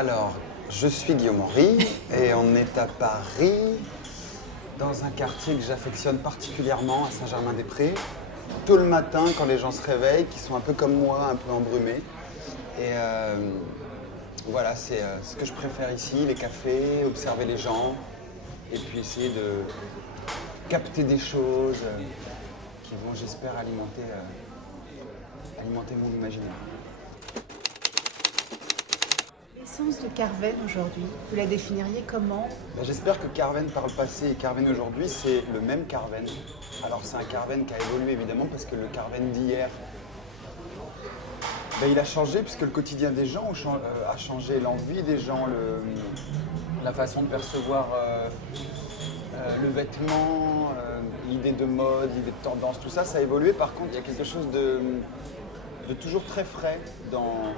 Alors, je suis Guillaume Henry et on est à Paris, dans un quartier que j'affectionne particulièrement, à Saint-Germain-des-Prés. Tôt le matin, quand les gens se réveillent, qui sont un peu comme moi, un peu embrumés. Et voilà, c'est ce que je préfère ici, les cafés, observer les gens, et puis essayer de capter des choses qui vont, j'espère, alimenter mon imaginaire. L'essence de Carven aujourd'hui, vous la définiriez comment? J'espère que Carven par le passé et Carven aujourd'hui, c'est le même Carven. Alors c'est un Carven qui a évolué évidemment parce que le Carven d'hier, il a changé puisque le quotidien des gens a changé, l'envie des gens, la façon de percevoir le vêtement, l'idée de mode, l'idée de tendance, tout ça, ça a évolué. Par contre, il y a quelque chose de toujours très frais dans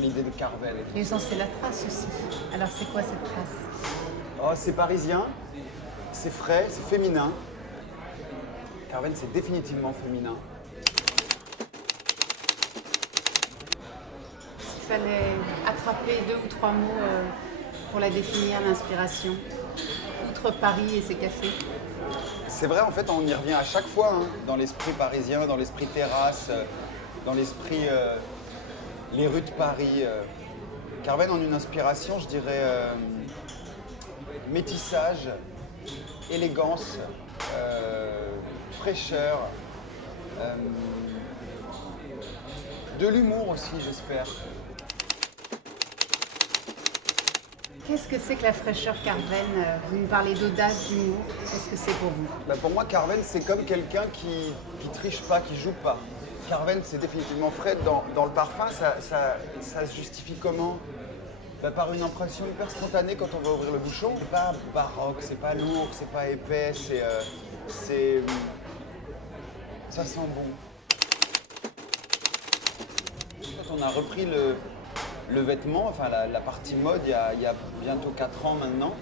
l'idée de Carvel. L'essence, c'est la trace aussi. Alors c'est quoi cette trace? Oh, c'est parisien, c'est frais, c'est féminin. Carven, c'est définitivement féminin. S'il fallait attraper 2 ou 3 mots pour la définir, l'inspiration, outre Paris et ses cafés. C'est vrai, en fait, on y revient à chaque fois, hein, dans l'esprit parisien, dans l'esprit terrasse, dans l'esprit les rues de Paris. Carven, en une inspiration, je dirais métissage, élégance, fraîcheur, de l'humour aussi, j'espère. Qu'est-ce que c'est que la fraîcheur Carven? Vous nous parlez d'audace, d'humour. Qu'est-ce que c'est pour vous? Pour moi, Carven, c'est comme quelqu'un qui triche pas, qui joue pas. Carven, c'est définitivement frais. Dans le parfum, ça se justifie comment? Par une impression hyper spontanée quand on va ouvrir le bouchon. C'est pas baroque, c'est pas lourd, c'est pas épais, ça sent bon. Quand on a repris le vêtement, enfin la partie mode, il y a bientôt 4 ans maintenant,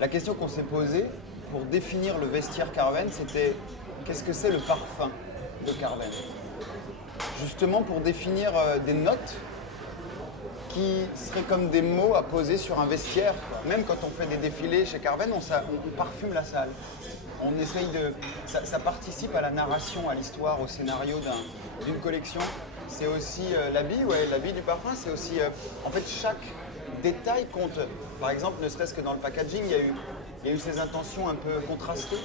la question qu'on s'est posée pour définir le vestiaire Carven, c'était qu'est-ce que c'est le parfum de Carven? Justement pour définir des notes qui seraient comme des mots à poser sur un vestiaire. Même quand on fait des défilés chez Carven, on parfume la salle. On essaye ça participe à la narration, à l'histoire, au scénario d'une collection. C'est aussi l'habit du parfum, c'est aussi... en fait, chaque détail compte. Par exemple, ne serait-ce que dans le packaging, il y a eu ces intentions un peu contrastées.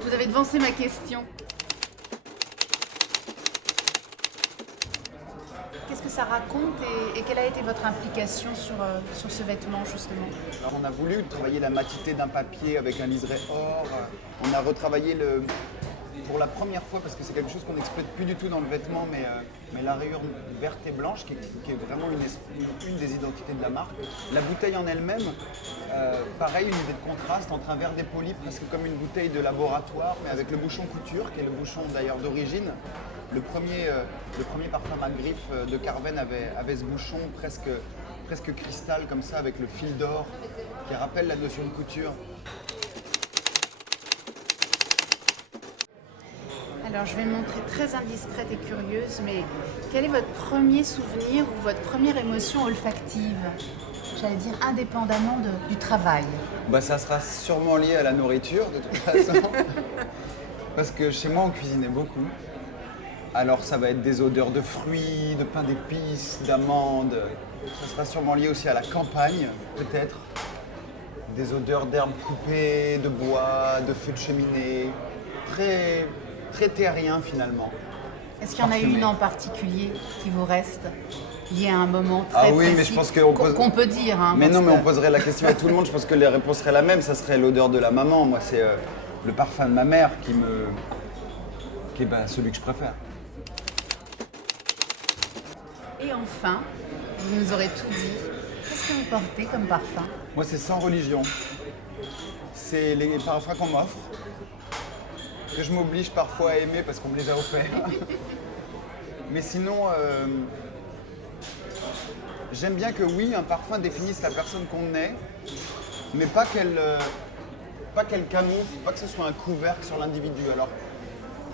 Vous avez devancé ma question. Qu'est-ce que ça raconte et quelle a été votre implication sur ce vêtement justement? Alors, on a voulu travailler la matité d'un papier avec un liseré or. On a retravaillé pour la première fois, parce que c'est quelque chose qu'on n'exploite plus du tout dans le vêtement, mais la rayure verte et blanche, qui est vraiment une des identités de la marque. La bouteille en elle-même, pareil, une idée de contraste entre un verre dépoli, presque comme une bouteille de laboratoire, mais avec le bouchon couture, qui est le bouchon d'ailleurs d'origine. Le premier parfum Malgriffe de Carven avait ce bouchon presque cristal, comme ça, avec le fil d'or, qui rappelle la notion de couture. Alors je vais me montrer très indiscrète et curieuse, mais quel est votre premier souvenir ou votre première émotion olfactive? J'allais dire indépendamment du travail. Ça sera sûrement lié à la nourriture de toute façon. Parce que chez moi on cuisinait beaucoup. Alors ça va être des odeurs de fruits, de pain d'épices, d'amandes. Ça sera sûrement lié aussi à la campagne, peut-être. Des odeurs d'herbes coupées, de bois, de feux de cheminée. Très, très terrien finalement. Est-ce qu'il y en a Parfumé. une en particulier qui vous reste liée à un moment très Ah oui, précis mais je pense qu'on peut dire. Hein, mais parce non, mais que- on poserait la question à tout le monde. Je pense que les réponses seraient la même. Ça serait l'odeur de la maman. Moi, c'est le parfum de ma mère qui est celui que je préfère. Et enfin, vous nous aurez tout dit. Qu'est-ce que vous portez comme parfum? Moi, c'est sans religion. C'est les parfums qu'on m'offre, que je m'oblige parfois à aimer parce qu'on me les a offerts. Mais sinon, j'aime bien que oui, un parfum définisse la personne qu'on est, mais pas qu'elle camoufle, pas que ce soit un couvercle sur l'individu. Alors,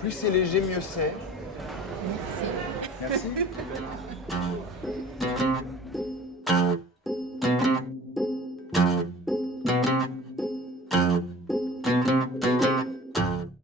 plus c'est léger, mieux c'est. Merci. Merci.